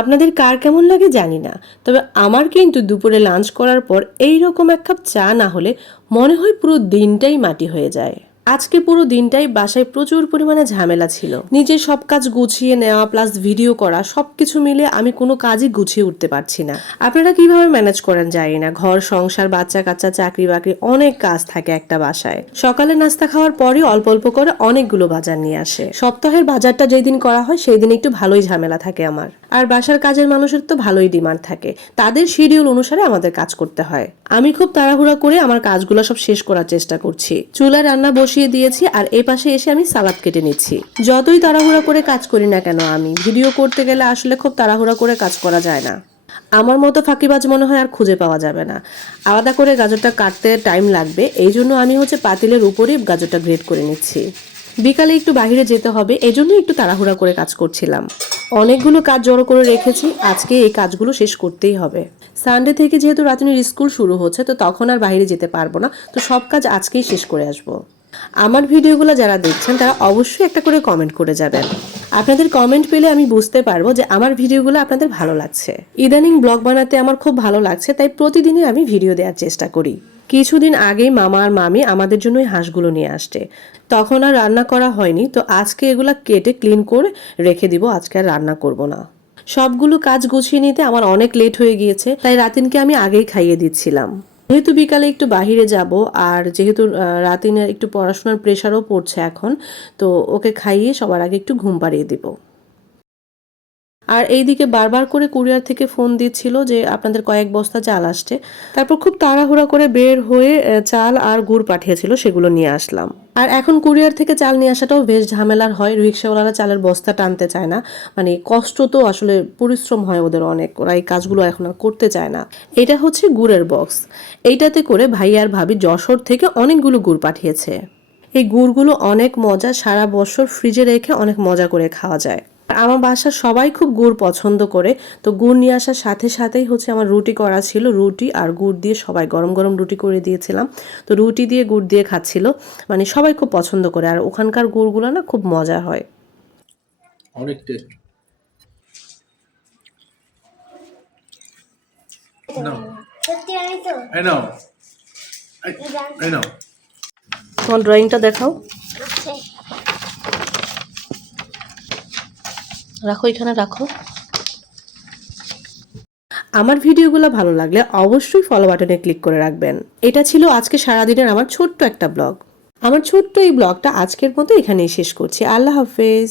আপনাদের কার কেমন লাগে জানি না, তবে আমার কিন্তু দুপুরে লাঞ্চ করার পর এই রকম এক কাপ চা না হলে মনে হয় পুরো দিনটাই মাটি হয়ে যায়। আজকে পুরো দিনটাই বাসায় প্রচুর পরিমাণে ঝামেলা ছিল। নিজের সব কাজ গুছিয়ে নেওয়া প্লাস ভিডিও করা সবকিছু মিলে আমি কোনো কাজই গুছিয়ে উঠতে পারছি না। আপনারা কিভাবে ম্যানেজ করেন জানি না। ঘর সংসার বাচ্চা কাচ্চা চাকরি বাকরি অনেক কাজ থাকে একটা বাসায়। সকালে নাস্তা খাওয়ার পরই অল্প অল্প করে অনেকগুলো বাজার নিয়ে আসে। সপ্তাহের বাজারটা যেই দিন করা হয় সেই দিন একটু ভালোই ঝামেলা থাকে আমার। আর বাসার কাজের মানুষের তো ভালোই ডিমান্ড থাকে, তাদের শিডিউল অনুসারে আমাদের কাজ করতে হয়। আমি খুব তাড়াহুড়া করে আমার কাজগুলো সব শেষ করার চেষ্টা করছি। চুলায় রান্না বসিয়ে দিয়েছি আর এই পাশে এসে আমি সালাদ কেটে নিচ্ছি। যতই তাড়াহুড়া করে কাজ করি না কেন, আমি ভিডিও করতে গেলে আসলে খুব তাড়াহুড়া করে কাজ করা যায় না। আমার মতো ফাঁকিবাজ মনে হয় আর খুঁজে পাওয়া যাবে না। আলাদা করে গাজরটা কাটতে টাইম লাগবে, এই জন্য আমি পাতিলের উপরেই গাজরটা গ্রেট করে নিচ্ছি। বিকালে একটু বাইরে যেতে হবে, এজন্য একটু তাড়াহুড়া করে কাজ করছিলাম। অনেকগুলো কাজ জড়ো করে রেখেছি, আজকে এই কাজগুলো শেষ করতেই হবে। সানডে থেকে যেহেতু রাতুনির স্কুল শুরু হচ্ছে, তো তখন আর বাইরে যেতে পারবো না, তো সব কাজ আজকেই শেষ করে আসবো। আমার ভিডিওগুলো যারা দেখছেন তারা অবশ্যই একটা করে কমেন্ট করে যাবেন। আপনাদের কমেন্ট পেলে আমি বুঝতে পারবো যে আমার ভিডিওগুলো আপনাদের ভালো লাগছে। ইদানিং ব্লগ বানাতে আমার খুব ভালো লাগছে, তাই প্রতিদিনই আমি ভিডিও দেওয়ার চেষ্টা করি। কিছুদিন আগেই মামা আর মামি আমাদের জন্য এই হাঁসগুলো নিয়ে আসছে, তখন আর রান্না করা হয়নি, তো আজকে এগুলা কেটে ক্লিন করে রেখে দিব, আজকে আর রান্না করব না। সবগুলো কাজ গুছিয়ে নিতে আমার অনেক লেট হয়ে গিয়েছে, তাই রাতিনকে আমি আগেই খাইয়ে দিচ্ছিলাম। যেহেতু বিকালে একটু বাহিরে যাব, আর যেহেতু রাতিনের একটু পড়াশোনার প্রেশারও পড়ছে এখন, তো ওকে খাইয়ে সবার আগে একটু ঘুম পাড়িয়ে দিব। আর এইদিকে বারবার করে কুরিয়ার থেকে ফোন দিচ্ছিল যে আপনাদের কয়েক বস্তা চাল আসছে। তারপর খুব তাড়াহুড়া করে বের হয়ে চাল আর গুড় পাঠিয়েছিল, সেগুলো নিয়ে আসলাম। আর এখন কুরিয়ার থেকে চাল নিয়ে আসাটাও বেশ ঝামেলার হয়। রিক্সাওয়ালারা চালের বস্তা টানতে চায় না, মানে কষ্ট তো আসলে, পরিশ্রম হয় ওদের অনেক, ওরা এই কাজগুলো এখন আর করতে চায় না। এটা হচ্ছে গুড়ের বক্স, এইটাতে করে ভাই আর ভাবি যশোর থেকে অনেকগুলো গুড় পাঠিয়েছে। এই গুড়গুলো অনেক মজা, সারা বছর ফ্রিজে রেখে অনেক মজা করে খাওয়া যায়। আমার বাসার সবাই খুব গুড় পছন্দ করে, তো গুড় নিয়ে আসার সাথে সাথেই আমার রুটি করা ছিল, রুটি আর গুড় দিয়ে সবাই গরম গরম রুটি করে দিয়েছিলাম। তো রুটি দিয়ে গুড় দিয়ে খাচ্ছিল, মানে সবাই খুব পছন্দ করে। আর ওখানকার গুড়গুলো না খুব মজা হয়, অনেক টেস্ট। তোমার ড্রয়িংটা দেখাও, রাখো এখানে রাখো। আমার ভিডিওগুলো ভালো লাগলে অবশ্যই ফলো বাটনে ক্লিক করে রাখবেন। এটা ছিল আজকে সারাদিনের আমার ছোট্ট একটা ব্লগ। আমার ছোট্ট এই ব্লগটা আজকের মতো এখানেই শেষ করছি। আল্লাহ হাফেজ।